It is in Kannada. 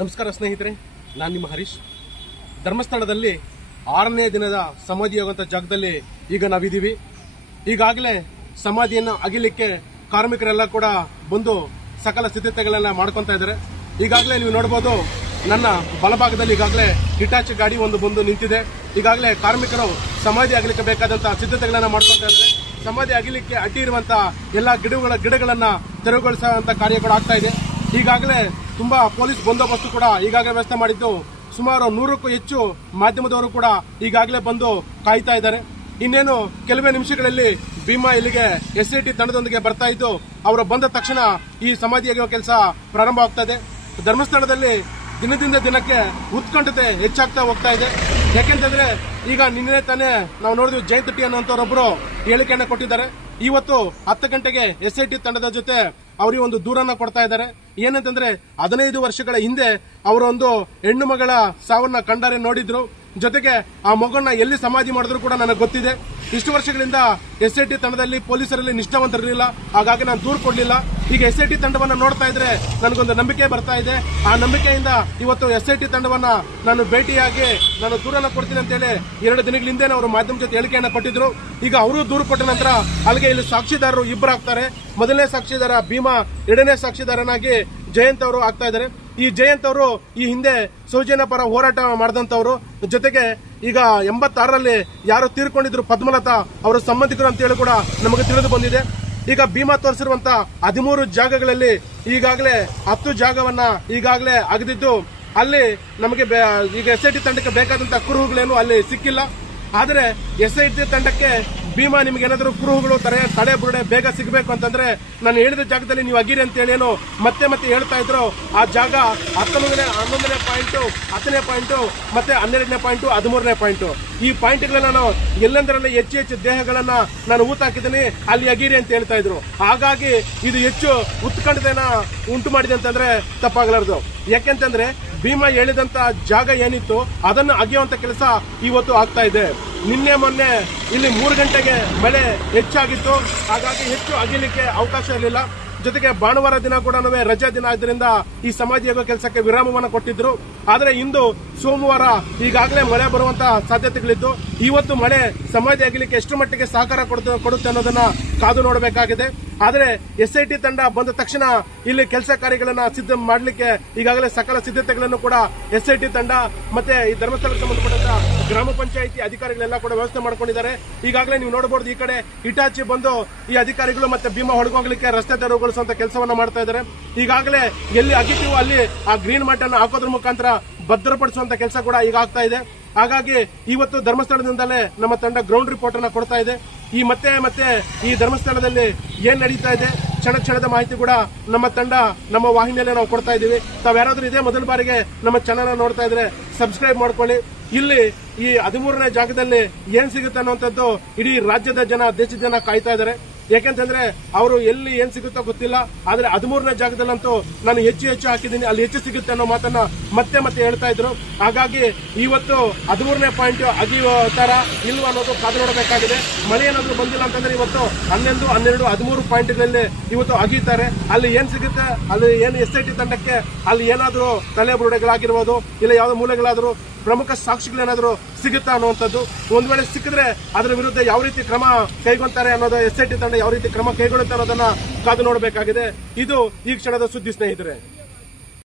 ನಮಸ್ಕಾರ ಸ್ನೇಹಿತರೆ, ನಾನು ನಿಮ್ಮ ಹರೀಶ್. ಧರ್ಮಸ್ಥಳದಲ್ಲಿ 6ನೇ ದಿನದ ಸಮಾಧಿ ಆಗುವಂತ ಜಾಗದಲ್ಲಿ ಈಗ ನಾವಿದ್ದೀವಿ. ಈಗಾಗಲೇ ಸಮಾಧಿಯನ್ನು ಅಗಿಲಿಕ್ಕೆ ಕಾರ್ಮಿಕರೆಲ್ಲ ಕೂಡ ಬಂದು ಸಕಲ ಸಿದ್ಧತೆಗಳೆಲ್ಲ ಮಾಡ್ಕೊಂತ ಇದ್ದಾರೆ. ಈಗಾಗಲೇ ನೀವು ನೋಡಬಹುದು, ನನ್ನ ಬಲಭಾಗದಲ್ಲಿ ಈಗಾಗಲೇ ಹಿಟಾಚಿ ಗಾಡಿ ಒಂದು ಬಂದು ನಿಂತಿದೆ. ಈಗಾಗಲೇ ಕಾರ್ಮಿಕರು ಸಮಾಧಿ ಆಗಲಿಕ್ಕೆ ಬೇಕಾದಂತಹ ಸಿದ್ಧತೆಗಳನ್ನ ಮಾಡ್ಕೊಂತ ಇದ್ದಾರೆ. ಸಮಾಧಿ ಅಗಿಲಿಕ್ಕೆ ಅಡ್ಡಿ ಇರುವಂತಹ ಎಲ್ಲಾ ಗಿಡಗಳನ್ನ ತೆರವುಗೊಳಿಸುವಂತ ಕಾರ್ಯ ಕೂಡ ಆಗ್ತಾ ಇದೆ. ಈಗಾಗಲೇ ತುಂಬಾ ಪೊಲೀಸ್ ಬಂದೋಬಸ್ತ್ ಕೂಡ ಈಗಾಗಲೇ ವ್ಯವಸ್ಥೆ ಮಾಡಿದ್ದು, ಸುಮಾರು 100ಕ್ಕೂ ಹೆಚ್ಚು ಮಾಧ್ಯಮದವರು ಕೂಡ ಈಗಾಗಲೇ ಬಂದು ಕಾಯ್ತಾ ಇದ್ದಾರೆ. ಇನ್ನೇನು ಕೆಲವೇ ನಿಮಿಷಗಳಲ್ಲಿ ಭೀಮಾ ಇಲ್ಲಿಗೆ SIT ತಂಡದೊಂದಿಗೆ ಬರ್ತಾ ಇದ್ದು, ಅವರು ಬಂದ ತಕ್ಷಣ ಈ ಸಮಾಧಿ ಆಗುವ ಕೆಲಸ ಪ್ರಾರಂಭ ಆಗ್ತಾ ಇದೆ. ಧರ್ಮಸ್ಥಳದಲ್ಲಿ ದಿನದಿಂದ ದಿನಕ್ಕೆ ಉತ್ಕಂಠತೆ ಹೆಚ್ಚಾಗ್ತಾ ಹೋಗ್ತಾ ಇದೆ. ಯಾಕೆಂತಂದ್ರೆ ಈಗ ನಿನ್ನೆ ತಾನೇ ನಾವು ನೋಡಿದ್ವಿ, ಜಯಂತ್ ಟಿ ಅನ್ನೋಂಥವ್ರೊಬ್ರು ಹೇಳಿಕೆಯನ್ನ ಕೊಟ್ಟಿದ್ದಾರೆ. ಇವತ್ತು 10 ಗಂಟೆಗೆ SIT ತಂಡದ ಜೊತೆ ಅವರಿಗೆ ಒಂದು ದೂರನ್ನ ಕೊಡ್ತಾ ಇದ್ದಾರೆ. ಏನಂತಂದ್ರೆ 15 ವರ್ಷಗಳ ಹಿಂದೆ ಅವರೊಂದು ಹೆಣ್ಣು ಮಗಳ ಸಾವನ್ನ ಕಂಡರೆ ನೋಡಿದ್ರು. ಜೊತೆಗೆ ಆ ಮಗುವನ್ನ ಎಲ್ಲಿ ಸಮಾಧಿ ಮಾಡಿದ್ರು ಕೂಡ ನನಗೆ ಗೊತ್ತಿದೆ. ಇಷ್ಟು ವರ್ಷಗಳಿಂದ SIT ತಂಡದಲ್ಲಿ ಪೊಲೀಸರಲ್ಲಿ ನಿಷ್ಠಾವಂತರಿರಲಿಲ್ಲ, ಹಾಗಾಗಿ ನಾನು ದೂರು ಕೊಡ್ಲಿಲ್ಲ. ಈಗ SIT ತಂಡವನ್ನ ನೋಡ್ತಾ ಇದ್ರೆ ನನಗೊಂದು ನಂಬಿಕೆ ಬರ್ತಾ ಇದೆ. ಆ ನಂಬಿಕೆಯಿಂದ ಇವತ್ತು SIT ತಂಡವನ್ನ ನಾನು ಭೇಟಿಯಾಗಿ ನಾನು ದೂರನ್ನ ಕೊಡ್ತೀನಿ ಅಂತ ಹೇಳಿ 2 ದಿನಗಳ ಹಿಂದೆ ಅವರು ಮಾಧ್ಯಮ ಜೊತೆ ಹೇಳಿಕೆಯನ್ನ ಕೊಟ್ಟಿದ್ರು. ಈಗ ಅವರು ದೂರು ಕೊಟ್ಟ ನಂತರ ಅಲ್ಲಿಗೆ ಇಲ್ಲಿ ಸಾಕ್ಷಿದಾರರು ಇಬ್ಬರು ಆಗ್ತಾರೆ. ಮೊದಲನೇ ಸಾಕ್ಷಿದಾರ ಭೀಮಾ, ಎರಡನೇ ಸಾಕ್ಷಿದಾರನಾಗಿ ಜಯಂತ್ ಅವರು ಆಗ್ತಾ ಇದ್ದಾರೆ. ಈ ಜಯಂತ್ ಅವರು ಈ ಹಿಂದೆ ಸೌಜನ್ಯ ಪರ ಹೋರಾಟ ಮಾಡಿದಂತವರು. ಜೊತೆಗೆ ಈಗ 86ರಲ್ಲಿ ಯಾರು ತೀರ್ಕೊಂಡಿದ್ರು ಪದ್ಮಲತಾ ಅವರ ಸಂಬಂಧಿಕರು ಅಂತ ಹೇಳಿ ಕೂಡ ನಮಗೆ ತಿಳಿದು ಬಂದಿದೆ. ಈಗ ಭೀಮಾ ತೋರಿಸಿರುವಂತ 13 ಜಾಗಗಳಲ್ಲಿ ಈಗಾಗಲೇ 10 ಜಾಗವನ್ನ ಈಗಾಗಲೇ ಅಗದಿದ್ದು, ಅಲ್ಲಿ ನಮಗೆ ಈಗ SIT ತಂಡಕ್ಕೆ ಬೇಕಾದಂತಹ ಕುರುಹುಗಳೇನು ಅಲ್ಲಿ ಸಿಕ್ಕಿಲ್ಲ. ಆದರೆ SIT ತಂಡಕ್ಕೆ ಭೀಮಾ ನಿಮ್ಗೆ ಏನಾದರೂ ಕುರುಹುಗಳು ತಡೆ ಬುರುಡೆ ಬೇಗ ಸಿಗಬೇಕು ಅಂತಂದ್ರೆ ನಾನು ಹೇಳಿದ ಜಾಗದಲ್ಲಿ ನೀವು ಅಗಿರಿ ಅಂತ ಹೇಳಿ ಏನು ಮತ್ತೆ ಮತ್ತೆ ಹೇಳ್ತಾ ಇದ್ರು. ಆ ಜಾಗ 11ನೇ ಪಾಯಿಂಟ್, 10ನೇ ಪಾಯಿಂಟ್, ಮತ್ತೆ 12ನೇ ಪಾಯಿಂಟ್, 13ನೇ ಪಾಯಿಂಟ್. ಈ ಪಾಯಿಂಟ್ಗಳನ್ನ ನಾನು ಎಲ್ಲೆಂದರಲ್ಲಿ ಹೆಚ್ಚು ದೇಹಗಳನ್ನ ನಾನು ಊತಾಕಿದ್ದೀನಿ, ಅಲ್ಲಿ ಅಗಿರಿ ಅಂತ ಹೇಳ್ತಾ ಇದ್ರು. ಹಾಗಾಗಿ ಇದು ಹೆಚ್ಚು ಉತ್ಕಂಠತೆಯನ್ನ ಉಂಟು ಮಾಡಿದೆ ಅಂತಂದ್ರೆ ತಪ್ಪಾಗಲಾರದು. ಯಾಕೆಂತಂದ್ರೆ ಭೀಮಾ ಹೇಳಿದಂತ ಜಾಗ ಏನಿತ್ತು ಅದನ್ನು ಅಗೆಯುವಂತ ಕೆಲಸ ಇವತ್ತು ಆಗ್ತಾ ಇದೆ. ನಿನ್ನೆ ಮೊನ್ನೆ ಇಲ್ಲಿ 3 ಗಂಟೆಗೆ ಮಳೆ ಹೆಚ್ಚಾಗಿತ್ತು, ಹಾಗಾಗಿ ಹೆಚ್ಚು ಅಗಿಲಿಕ್ಕೆ ಅವಕಾಶ ಇರಲಿಲ್ಲ. ಜೊತೆಗೆ ಭಾನುವಾರ ದಿನ ಕೂಡ ರಜಾ ದಿನ ಆದ್ದರಿಂದ ಈ ಸಮಾಧಿ ಆಗೋ ಕೆಲಸಕ್ಕೆ ವಿರಾಮವನ್ನು ಕೊಟ್ಟಿದ್ರು. ಆದರೆ ಇಂದು ಸೋಮವಾರ ಈಗಾಗಲೇ ಮಳೆ ಬರುವಂತಹ ಸಾಧ್ಯತೆಗಳಿದ್ದು, ಇವತ್ತು ಮಳೆ ಸಮಾಧಿ ಆಗಲಿಕ್ಕೆ ಎಷ್ಟು ಮಟ್ಟಿಗೆ ಸಹಕಾರ ಕೊಡುತ್ತೆ ಅನ್ನೋದನ್ನ ಕಾದು ನೋಡಬೇಕಾಗಿದೆ. ಆದರೆ SIT ತಂಡ ಬಂದ ತಕ್ಷಣ ಇಲ್ಲಿ ಕೆಲಸ ಕಾರ್ಯಗಳನ್ನ ಸಿದ್ಧ ಮಾಡಲಿಕ್ಕೆ ಈಗಾಗಲೇ ಸಕಲ ಸಿದ್ಧತೆಗಳನ್ನು ಕೂಡ SIT ತಂಡ ಮತ್ತೆ ಈ ಧರ್ಮಸ್ಥಳಕ್ಕೆ ಸಂಬಂಧಪಟ್ಟಂತ ಗ್ರಾಮ ಪಂಚಾಯಿತಿ ಅಧಿಕಾರಿಗಳೆಲ್ಲ ಕೂಡ ವ್ಯವಸ್ಥೆ ಮಾಡ್ಕೊಂಡಿದ್ದಾರೆ. ಈಗಾಗಲೇ ನೀವು ನೋಡಬಹುದು, ಈ ಕಡೆ ಹಿಟಾಚಿ ಬಂದು ಈ ಅಧಿಕಾರಿಗಳು ಮತ್ತೆ ಭೀಮಾ ಹೊಡ್ಕೋಗ್ಲಿಕ್ಕೆ ರಸ್ತೆ ತೆರವುಗೊಳಿಸುವಂತ ಕೆಲಸವನ್ನ ಮಾಡ್ತಾ ಇದ್ದಾರೆ. ಈಗಾಗಲೇ ಎಲ್ಲಿ ಅಗಿತೀವೋ ಅಲ್ಲಿ ಆ ಗ್ರೀನ್ ಮ್ಯಾಟ್ ಅನ್ನು ಹಾಕೋದ್ರ ಮುಖಾಂತರ ಭದ್ರಪಡಿಸುವಂತ ಕೆಲಸ ಕೂಡ ಈಗ ಆಗ್ತಾ ಇದೆ. ಹಾಗಾಗಿ ಇವತ್ತು ಧರ್ಮಸ್ಥಳದಿಂದಲೇ ನಮ್ಮ ತಂಡ ಗ್ರೌಂಡ್ ರಿಪೋರ್ಟ್ ಅನ್ನ ಕೊಡ್ತಾ ಇದೆ. ಈ ಮತ್ತೆ ಈ ಧರ್ಮಸ್ಥಳದಲ್ಲಿ ಏನ್ ನಡೀತಾ ಇದೆ ಕ್ಷಣದ ಮಾಹಿತಿ ಕೂಡ ನಮ್ಮ ತಂಡ ನಮ್ಮ ವಾಹಿನಿಯಲ್ಲೇ ನಾವು ಕೊಡ್ತಾ ಇದೀವಿ. ತಾವ್ಯಾರಾದ್ರೂ ಇದೇ ಮೊದಲ ಬಾರಿಗೆ ನಮ್ಮ ಚಾನಲ್ ನೋಡ್ತಾ ಇದ್ರೆ ಸಬ್ಸ್ಕ್ರೈಬ್ ಮಾಡ್ಕೊಳ್ಳಿ. ಇಲ್ಲಿ ಈ 13ನೇ ಜಾಗದಲ್ಲಿ ಏನ್ ಸಿಗುತ್ತೆ ಅನ್ನುವಂಥದ್ದು ಇಡೀ ರಾಜ್ಯದ ಜನ, ದೇಶದ ಜನ ಕಾಯ್ತಾ ಇದ್ದಾರೆ. ಯಾಕೆಂತಂದ್ರೆ ಅವರು ಎಲ್ಲಿ ಏನ್ ಸಿಗುತ್ತೋ ಗೊತ್ತಿಲ್ಲ, ಆದ್ರೆ 13ನೇ ಜಾಗದಲ್ಲಂತೂ ನಾನು ಹೆಚ್ಚು ಹಾಕಿದ್ದೀನಿ, ಅಲ್ಲಿ ಹೆಚ್ಚು ಸಿಗುತ್ತೆ ಅನ್ನೋ ಮಾತನ್ನ ಮತ್ತೆ ಹೇಳ್ತಾ ಇದ್ರು. ಹಾಗಾಗಿ ಇವತ್ತು 13ನೇ ಪಾಯಿಂಟ್ ಅಗಿಯುವ ತರ ಇಲ್ವ ಅನ್ನೋದು ಕಾದು ನೋಡಬೇಕಾಗಿದೆ. ಮಳೆ ಏನಾದ್ರು ಬಂದಿಲ್ಲ ಅಂತಂದ್ರೆ ಇವತ್ತು 11, 12, 13 ಪಾಯಿಂಟ್ಗಳಲ್ಲಿ ಇವತ್ತು ಅಗಿತಾರೆ. ಅಲ್ಲಿ ಏನ್ ಸಿಗುತ್ತೆ, ಅಲ್ಲಿ ಏನು SIT ತಂಡಕ್ಕೆ ಅಲ್ಲಿ ಏನಾದ್ರು ತಲೆ ಬುರುಡೆಗಳಾಗಿರ್ಬೋದು, ಇಲ್ಲ ಯಾವ್ದೋ ಮೂಲೆಗಳಾದ್ರೂ ಪ್ರಮುಖ ಸಾಕ್ಷಿಗಳೇನಾದ್ರೂ ಸಿಗುತ್ತಾ ಅನ್ನುವಂಥದ್ದು. ಒಂದ್ ವೇಳೆ ಸಿಕ್ಕಿದ್ರೆ ಅದರ ವಿರುದ್ಧ ಯಾವ ರೀತಿ ಕ್ರಮ ಕೈಗೊಳ್ತಾರೆ ಅನ್ನೋದು, SIT ತಂಡ ಯಾವ ರೀತಿ ಕ್ರಮ ಕೈಗೊಳ್ಳುತ್ತೆ ಅನ್ನೋದನ್ನ ಕಾದು ನೋಡಬೇಕಾಗಿದೆ. ಇದು ಈ ಕ್ಷಣದ ಸುದ್ದಿ ಸ್ನೇಹಿತರೆ.